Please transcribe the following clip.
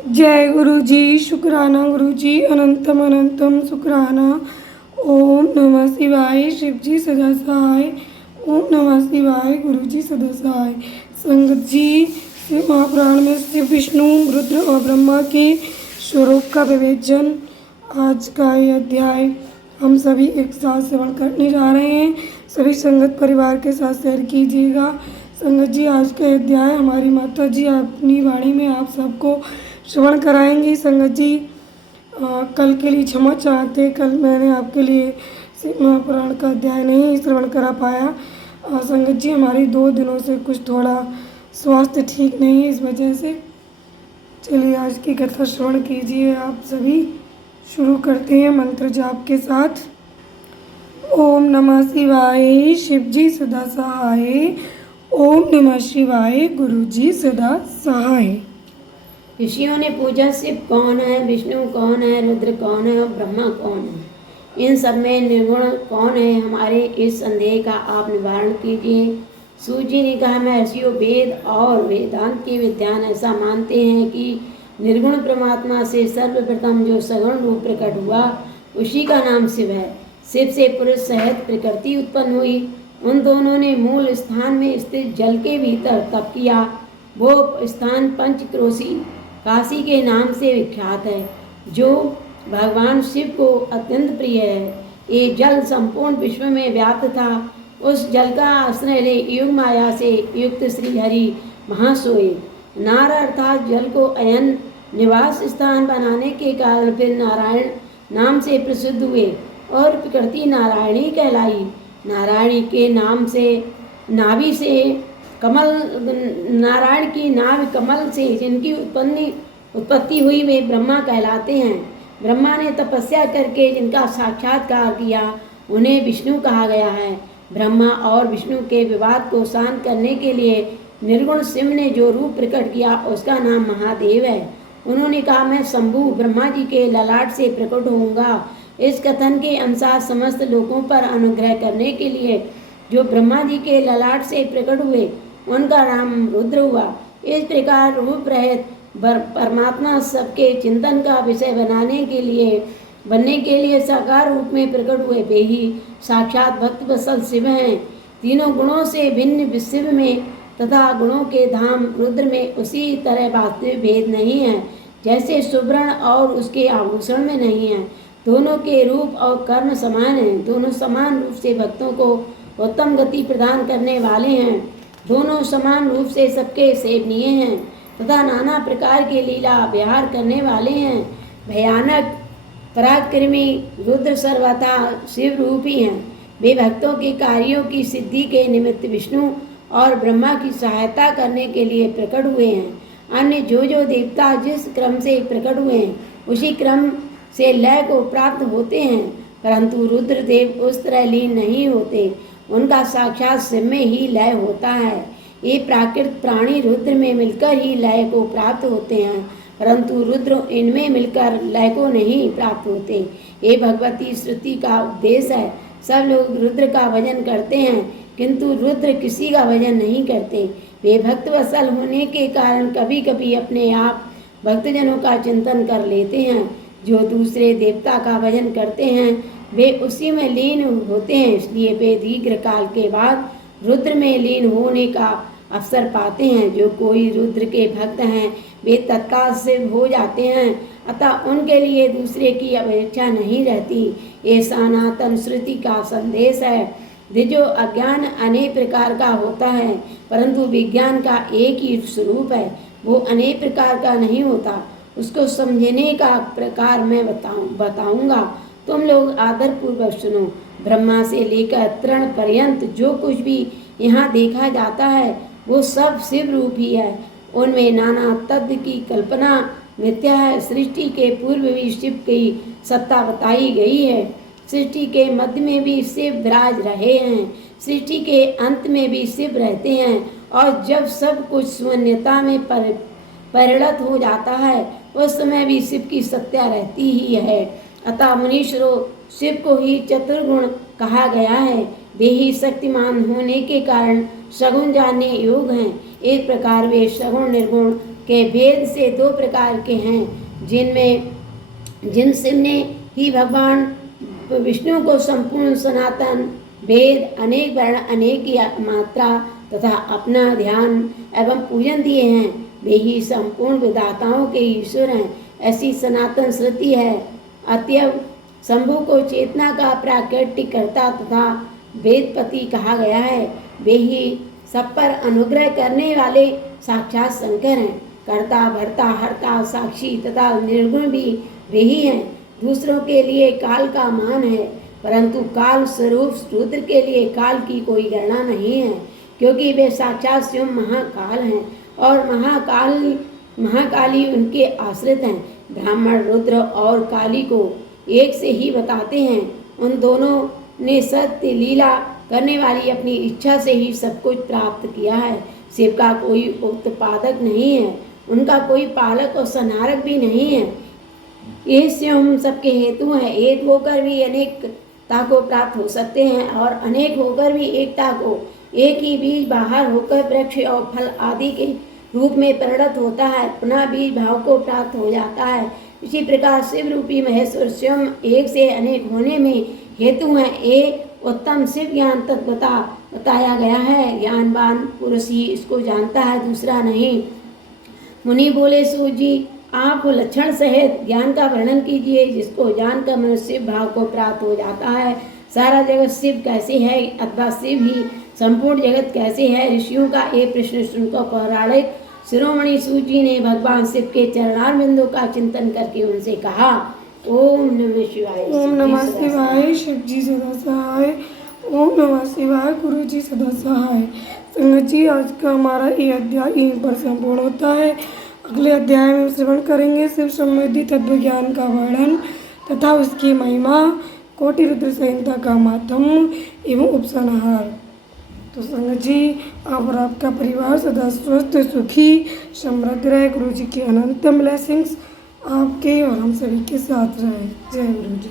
जय गुरु जी। शुक्राना गुरु जी, अनंतम अनंतम शुक्राना। ओम नमः शिवाय। शिव जी सदा सहाय। ओम नमः शिवाय। गुरु जी सदा सहाय। संगत जी, शिव महापुराण में शिव, विष्णु, रुद्र और ब्रह्मा के स्वरूप का विवेचन, आज का ये अध्याय हम सभी एक साथ श्रवण करने जा रहे हैं। सभी संगत परिवार के साथ शेयर कीजिएगा। संगत जी, आज का अध्याय हमारी माता जी अपनी वाणी में आप सबको श्रवण कराएंगी। संगत जी, कल के लिए क्षमा चाहते, कल मैंने आपके लिए शिव महापुराण का अध्याय नहीं श्रवण करा पाया। संगत जी, हमारी 2 दिनों से कुछ थोड़ा स्वास्थ्य ठीक नहीं है, इस वजह से। चलिए आज की कथा श्रवण कीजिए आप सभी। शुरू करते हैं मंत्र जाप के साथ। ओम नमः शिवाय। शिव जी सदा सहाय। ओम नमः शिवाय। गुरु जी सदा सहाय। ऋषियों ने पूछा, शिव कौन है, विष्णु कौन है, रुद्र कौन है और ब्रह्मा कौन है? इन सब में निर्गुण कौन है? हमारे इस संदेह का आप निवारण कीजिए। सूजी ने कहा, महर्षियों, वेद और वेदांत के विद्वान ऐसा मानते हैं कि निर्गुण परमात्मा से सर्वप्रथम जो सगुण रूप प्रकट हुआ उसी का नाम शिव है। शिव से पुरुष सहित प्रकृति उत्पन्न हुई। उन दोनों ने मूल स्थान में स्थित जल के भीतर तप किया। वो स्थान पंचक्रोशी काशी के नाम से विख्यात है, जो भगवान शिव को अत्यंत प्रिय है। ये जल संपूर्ण विश्व में व्याप्त था। उस जल का आश्रय ले योग माया से युक्त श्री हरि वहाँ सोए। नार अर्थात जल को अयन निवास स्थान बनाने के कारण फिर नारायण नाम से प्रसिद्ध हुए और प्रकृति नारायणी कहलाई। नारायणी के नाम से नाभि से कमल, नारायण की नाभ कमल से जिनकी उत्पत्ति हुई वे ब्रह्मा कहलाते हैं। ब्रह्मा ने तपस्या करके जिनका साक्षात्कार किया उन्हें विष्णु कहा गया है। ब्रह्मा और विष्णु के विवाद को शांत करने के लिए निर्गुण शिव ने जो रूप प्रकट किया उसका नाम महादेव है। उन्होंने कहा, मैं शंभु ब्रह्मा जी के ललाट से प्रकट होऊंगा। इस कथन के अनुसार समस्त लोगों पर अनुग्रह करने के लिए जो ब्रह्मा जी के ललाट से प्रकट हुए उनका नाम रुद्र हुआ। इस प्रकार रूप रहित परमात्मा सबके चिंतन का विषय बनने के लिए साकार रूप में प्रकट हुए वे ही साक्षात भक्त वत्सल शिव हैं। तीनों गुणों से भिन्न शिव में तथा गुणों के धाम रुद्र में उसी तरह वास्तविक भेद नहीं है जैसे सुवर्ण और उसके आभूषण में नहीं है। दोनों के रूप और कर्म समान हैं। दोनों समान रूप से भक्तों को उत्तम गति प्रदान करने वाले हैं। दोनों समान रूप से सबके सेवनीय हैं तथा नाना प्रकार के लीला विहार करने वाले हैं। भयानक पराक्रमी रुद्र सर्वथा शिव रूप ही हैं। वे भक्तों के कार्यों की सिद्धि के निमित्त विष्णु और ब्रह्मा की सहायता करने के लिए प्रकट हुए हैं। अन्य जो देवता जिस क्रम से प्रकट हुए हैं उसी क्रम से लय को प्राप्त होते हैं, परंतु रुद्रदेव उस तरह लीन नहीं होते। उनका साक्षात शिव में ही लय होता है। ये प्राकृत प्राणी रुद्र में मिलकर ही लय को प्राप्त होते हैं, परंतु रुद्र इनमें मिलकर लय को नहीं प्राप्त होते। ये भगवती श्रुति का उपदेश है। सब लोग रुद्र का भजन करते हैं, किंतु रुद्र किसी का भजन नहीं करते। वे भक्तवत्सल होने के कारण कभी कभी अपने आप भक्तजनों का चिंतन कर लेते हैं। जो दूसरे देवता का भजन करते हैं वे उसी में लीन होते हैं, इसलिए वे दीर्घ काल के बाद रुद्र में लीन होने का अवसर पाते हैं। जो कोई रुद्र के भक्त हैं वे तत्काल शिव हो जाते हैं, अतः उनके लिए दूसरे की अपेक्षा नहीं रहती। ये सनातन श्रुति का संदेश है। जो अज्ञान अनेक प्रकार का होता है, परंतु विज्ञान का एक ही स्वरूप है। वो अनेक प्रकार का नहीं होता। उसको समझने का प्रकार मैं बताऊंगा। तुम लोग आदर पूर्वक सुनो। ब्रह्मा से लेकर तृण पर्यंत जो कुछ भी यहाँ देखा जाता है वो सब शिव रूप ही है। उनमें नाना तत्व की कल्पना मिथ्या है। सृष्टि के पूर्व भी शिव की सत्ता बताई गई है। सृष्टि के मध्य में भी शिव विराज रहे हैं। सृष्टि के अंत में भी शिव रहते हैं और जब सब कुछ शून्यता में परिणत हो जाता है उस समय भी शिव की सत्ता रहती ही है। अतः मनुष्यों, शिव को ही चतुर्गुण कहा गया है। वे ही शक्तिमान होने के कारण सगुण जानने योग्य हैं। एक प्रकार वे सगुण निर्गुण के भेद से दो प्रकार के हैं, जिन शिव ने ही भगवान विष्णु को संपूर्ण सनातन वेद, अनेक वर्ण, अनेक मात्रा तथा अपना ध्यान एवं पूजन दिए हैं, वे ही संपूर्ण विधाताओं के ईश्वर हैं। ऐसी सनातन श्रुति है। अतएव शंभु को चेतना का प्राकृतिकर्ता तथा वेदपति कहा गया है। वे ही सब पर अनुग्रह करने वाले साक्षात शंकर हैं। कर्ता, भर्ता, हर्ता, साक्षी तथा निर्गुण भी वे ही हैं। दूसरों के लिए काल का मान है, परंतु काल स्वरूप रुद्र के लिए काल की कोई गणना नहीं है, क्योंकि वे साक्षात स्वयं महाकाल हैं और महाकाली उनके आश्रित हैं। ब्राह्मण रुद्र और काली को एक से ही बताते हैं। उन दोनों ने सत्य लीला करने वाली अपनी इच्छा से ही सब कुछ प्राप्त किया है। शिव का कोई उत्पादक नहीं है, उनका कोई पालक और संहारक भी नहीं है। ये स्वयं सबके हेतु हैं। एक होकर भी अनेकता को प्राप्त हो सकते हैं और अनेक होकर भी एकता को। एक ही बीज बाहर होकर वृक्ष और फल आदि के रूप में परिणत होता है, पुनः बीज भाव को प्राप्त हो जाता है। इसी प्रकार शिव रूपी महेश्वर स्वयं एक से अनेक होने में हेतु हैं। एक उत्तम शिव ज्ञान तत्वता बताया गया है। ज्ञानवान पुरुष ही इसको जानता है, दूसरा नहीं। मुनि बोले, सूत जी, आप लक्षण सहित ज्ञान का वर्णन कीजिए, जिसको जानकर मनुष्य शिव भाव को प्राप्त हो जाता है। सारा जगत शिव कैसे है अथवा शिव ही संपूर्ण जगत कैसे है? ऋषियों का एक प्रश्न सुनकर पौराणिक शिरोमणि सूत जी ने भगवान शिव के चरणारविंदों का चिंतन करके उनसे कहा, ओम नमः शिवाय। ओम नमः शिवाय। शिव जी सदा सहाय। ओम नमः शिवाय। गुरु जी सदा सहाय। संगत जी, आज का हमारा ये अध्याय यहीं पर संपूर्ण होता है। अगले अध्याय में श्रवण करेंगे शिव संबंधी तत्व ज्ञान का वर्णन तथा उसकी महिमा, कोटि रुद्र संहिता का मातम एवं उपसंहार। तो संगत जी, आप और आपका परिवार सदा स्वस्थ, सुखी, समृद्ध रहे। गुरु जी की अनंत ब्लेसिंग्स आपके और हम सभी के साथ रहे। जय गुरु जी।